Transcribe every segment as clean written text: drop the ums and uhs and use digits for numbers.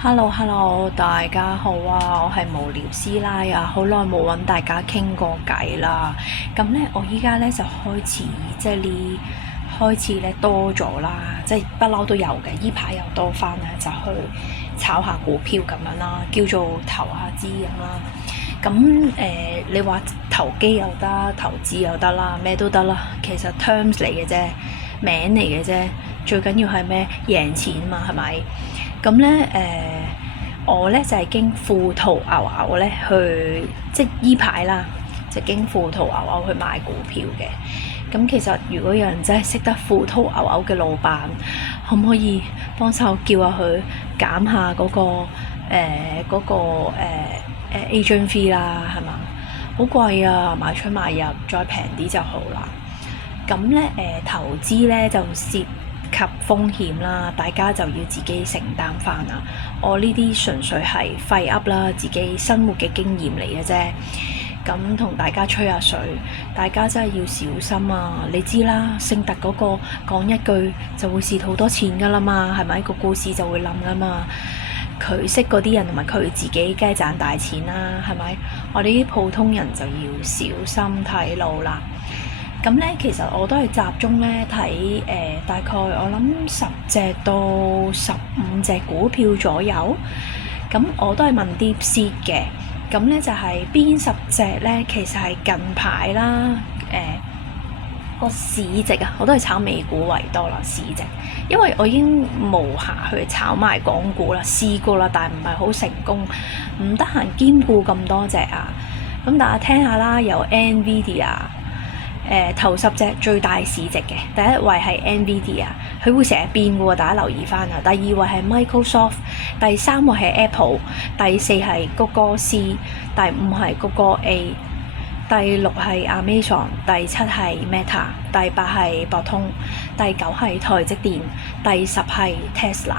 Hello，大家好啊！我係無聊師奶啊，好耐冇揾大家傾過偈啦。咁呢，我依家呢就開始多咗啦，即係不嬲都有嘅。依排又多翻咧，就去炒下股票咁樣啦，叫做投下資咁啦。咁你話投機又得，投資又得啦，咩都得啦。其實 terms 嚟嘅啫，名嚟嘅啫，最緊要係咩？贏錢嘛，係咪？咁咧我咧就係經富途牛牛咧去，即係依排啦，就經富途牛牛去買股票嘅。咁其實如果有人真係識得富途牛牛嘅老闆，可唔可以幫手叫下佢減下agent fee 啦，係嘛？好貴啊，買出買入再平啲就好啦。咁咧投資咧就涉及風險啦，大家就要自己承擔翻啦。我呢啲純粹係廢噏啦，自己生活嘅經驗嚟嘅啫。咁同大家吹下水，大家真係要小心啊！你知啦，聖特嗰個講一句就會蝕好多錢噶啦嘛，係咪？個故事就會冧噶嘛。佢識嗰啲人同埋佢自己梗係賺大錢啦，係咪？我哋啲普通人就要小心睇路啦。咁咧，其實我都係集中咧睇大概我諗10隻到15隻股票左右。咁我都係問啲 seed 嘅。咁咧就係邊10隻咧，其實係近排啦，個市值啊，我都係炒美股為多啦市值，因為我已經無暇去炒埋港股啦，試過啦，但係唔係好成功，唔得閒兼顧咁多隻啊。咁大家聽下啦，有 NVIDIA。頭10隻最大市值嘅，第一位係 NVIDIA，佢會成日變嘅喎，大家留意翻啊。第二位係 Microsoft，第3位係 Apple，第4係谷歌 C，第5係谷歌 A，第6係 Amazon，第7係 Meta，第8係博通，第9係台積電，第10係 Tesla。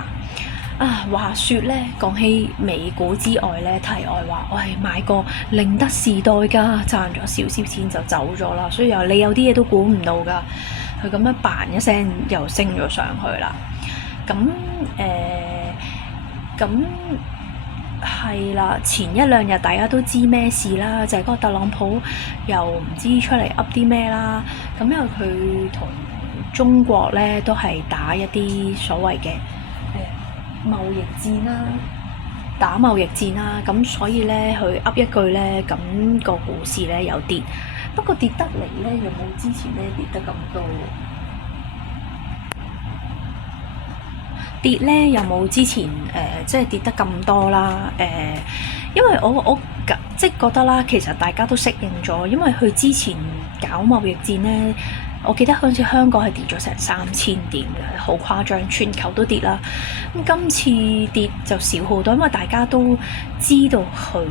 啊，話説咧，講起美股之外咧，題外話，我係買過寧德時代㗎，賺咗少少錢就走咗啦。所以你有啲嘢都估唔到㗎，佢咁樣嘭一聲又升咗上去啦。咁係啦，前一兩日大家都知咩事啦，就係嗰個特朗普又唔知出嚟噏啲咩啦。咁因為佢同中國咧都係打一啲所謂嘅貿易戰啦，打貿易戰啦，咁所以咧佢噏一句咧，咁個股市咧有跌，不過跌得嚟咧又冇之前咧跌得咁多，跌咧又冇之前即係跌得咁多啦。因為我即係覺得啦，其實大家都適應咗，因為佢之前搞貿易戰咧。我記得嗰陣時香港係跌咗成3000點嘅，好誇張，全球都跌啦。咁今次跌就少好多，因為大家都知道佢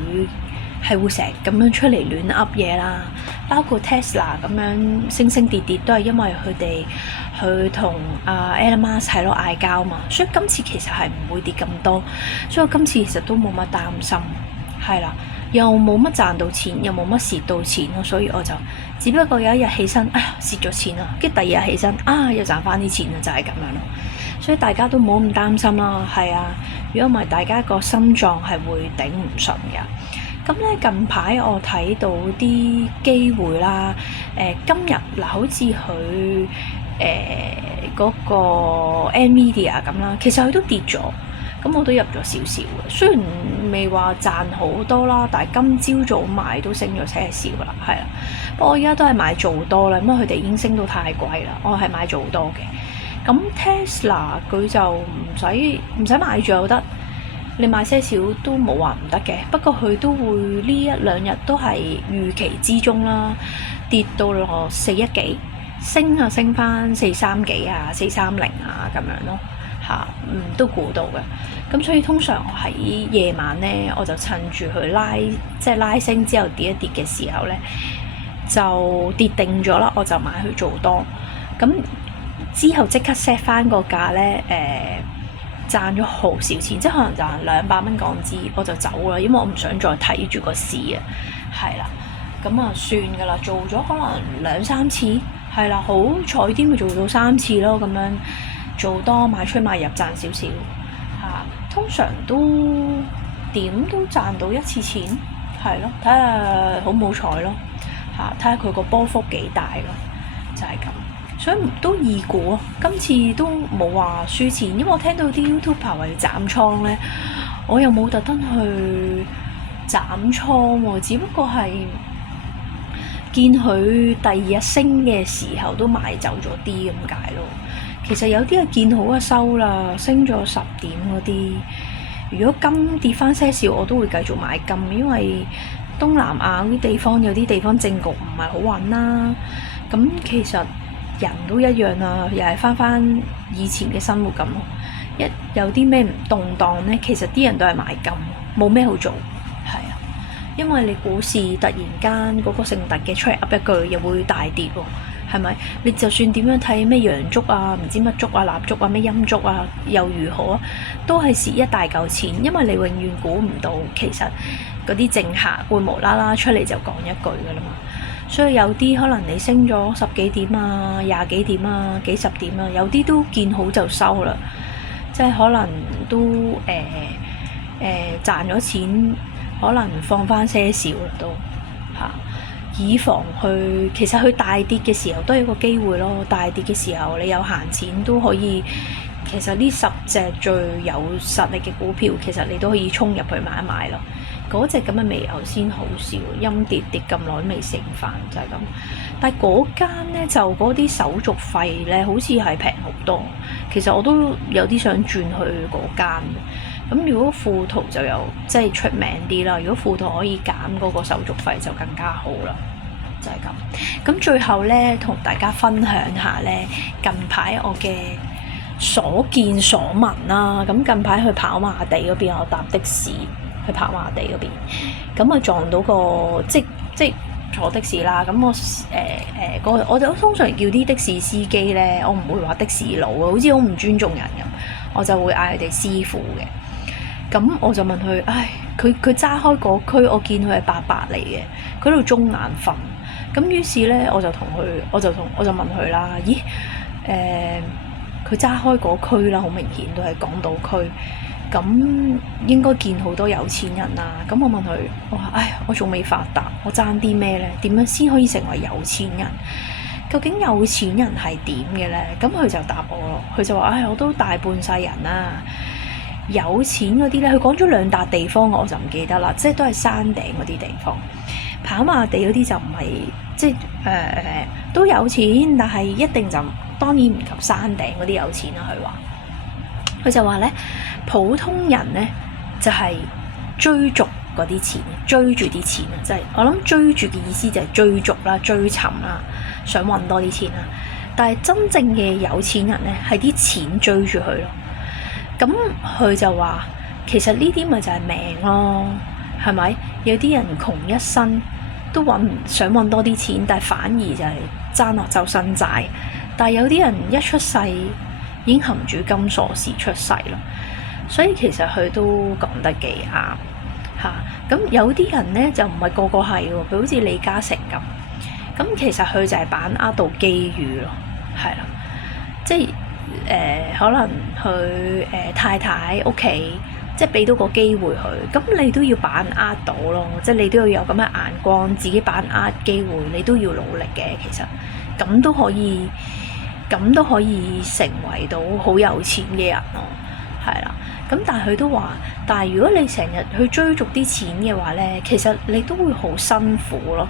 係會成日咁樣出嚟亂噏嘢啦。包括 Tesla 咁樣升升跌跌，都係因為佢同Elon Musk 喺度嗌交嘛。所以今次其實係唔會跌咁多，所以我今次其實都冇乜擔心，係啦。又冇乜賺到錢，又冇乜蝕到錢咯，所以我就只不過有一日起身，哎呀蝕咗錢啦，跟住第二日起身，又賺翻啲錢啦，就係咁樣咯。所以大家都唔好咁擔心啦，係啊。如果唔係，大家個心臟係會頂唔順嘅。咁咧近排我睇到啲機會啦，今日嗱好似佢嗰個 NVIDIA 咁啦，其實佢都跌咗。咁我都入咗少少嘅，雖然未話賺好多啦，但係今朝早買都升咗些少啦，係啦。不過我而家都係買做多啦，因為佢哋已經升到太貴啦，我係買做多嘅。咁 Tesla 佢就唔使買住又得，你買些少都冇話唔得嘅。不過佢都會呢一兩日都係預期之中啦，跌到落4.1幾，升翻4.3幾啊，4.30啊咁樣咯。都估到嘅，咁所以通常我喺夜晚咧，我就趁住佢拉升之後跌一跌嘅時候咧，就跌定咗啦，我就買去做多，咁之後即刻 set 翻個價咧，賺咗好少錢，即係可能賺200蚊港紙，我就走啦，因為我唔想再睇住個市啊，係啦，咁啊算噶啦，做咗可能2-3次，係啦，好彩啲咪做到3次咯，咁樣。做多買出買入賺少少嚇，通常都點都賺到一次錢，係咯，睇下好唔好彩咯嚇，睇下佢個波幅幾大咯，就係咁，所以都易估啊。今次都冇話輸錢，因為我聽到啲 YouTuber 話要斬倉咧，我又冇特登去斬倉喎，只不過係見佢第二日升嘅時候都賣走咗啲咁解咯。其實有啲係見好啊收啦，升咗10點嗰啲。如果金跌翻些少，我都會繼續買金，因為東南亞嗰啲地方有啲地方政局唔係好穩啦。咁其實人都一樣啦，又係翻以前嘅生活咁咯。一有啲咩唔動盪呢，其實啲人都係買金，冇咩好做，係啊。因為你股市突然間嗰個成突嘅出嚟噏一句，又會大跌喎。係咪？你就算點樣睇咩陽燭啊、唔知乜燭啊、蠟燭啊、咩陰燭啊，又如何啊？都係蝕一大嚿錢，因為你永遠估唔到，其實嗰啲政客會無啦啦出嚟就講一句噶啦嘛。所以有啲可能你升咗10幾點啊、20幾點啊、幾十點啊，有啲都見好就收啦，即係可能都賺咗錢，可能放翻些少啦都嚇。以防去，其實佢大跌嘅時候都係一個機會咯。大跌嘅時候，你有閒錢都可以。其實呢10隻最有實力嘅股票，其實你都可以衝入去買一買咯。嗰隻咁嘅微牛先好笑，陰跌咁耐都未食飯，就係咁。但係嗰間咧就嗰啲手續費咧，好似係平好多。其實我都有啲想轉去嗰間。咁如果富途就有即係出名啲啦，如果富途可以減嗰個手續費就更加好啦，就係咁。咁最後咧同大家分享下咧近排我嘅所見所聞啦。咁近排去跑馬地嗰邊，我搭的士去跑馬地嗰邊，咁啊撞到個即坐的士啦。咁我就通常叫啲的士司機咧，我唔會話的士佬啊，好似好唔尊重人咁，我就會嗌佢哋師傅嘅。咁我就問佢，佢揸開嗰區，我見佢係伯伯嚟嘅，佢喺度中眼瞓。咁於是咧，我就問佢啦，咦，佢揸開嗰區啦，好明顯都係港島區，咁應該見好多有錢人啦。咁我問佢，我話，我仲未發達，我爭啲咩咧？點樣先可以成為有錢人？究竟有錢人係點嘅咧？咁佢就答我咯，佢就話，我都大半世人啦。有錢嗰啲咧，佢講咗2笪地方，我就唔記得啦，即係都係山頂嗰啲地方。跑馬地嗰啲就唔係，即係都有錢，但係一定就當然唔及山頂嗰啲有錢啦。佢就話咧，普通人咧就係追逐嗰啲錢，追住啲錢啊！即係我諗追住嘅意思就係追逐啦、追尋啦，想揾多啲錢啦。但係真正嘅有錢人咧，係啲錢追住佢咯。咁佢就話，其實呢啲咪就係命咯，係咪？有啲人窮一生都想揾多啲錢，但係反而就係爭落周身債。但係有啲人一出世已經含住金鎖匙出世咯，所以其實佢都講得幾啱嚇。咁有啲人呢，就唔係個個係喎，佢好似李嘉誠咁。咁其實佢就係把握到機遇咯，係啦，即係。可能佢太太屋企即係俾到個機會佢，咁你都要把握到咯，即係你都要有咁嘅眼光，自己把握機會，你都要努力嘅。其實咁都可以成為到好有錢嘅人咯，係啦。咁但係佢都話，但係如果你成日去追逐啲錢嘅話呢，其實你都會好辛苦咯，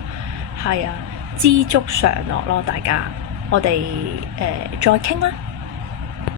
係啊，知足常樂咯，大家，我哋再傾啦。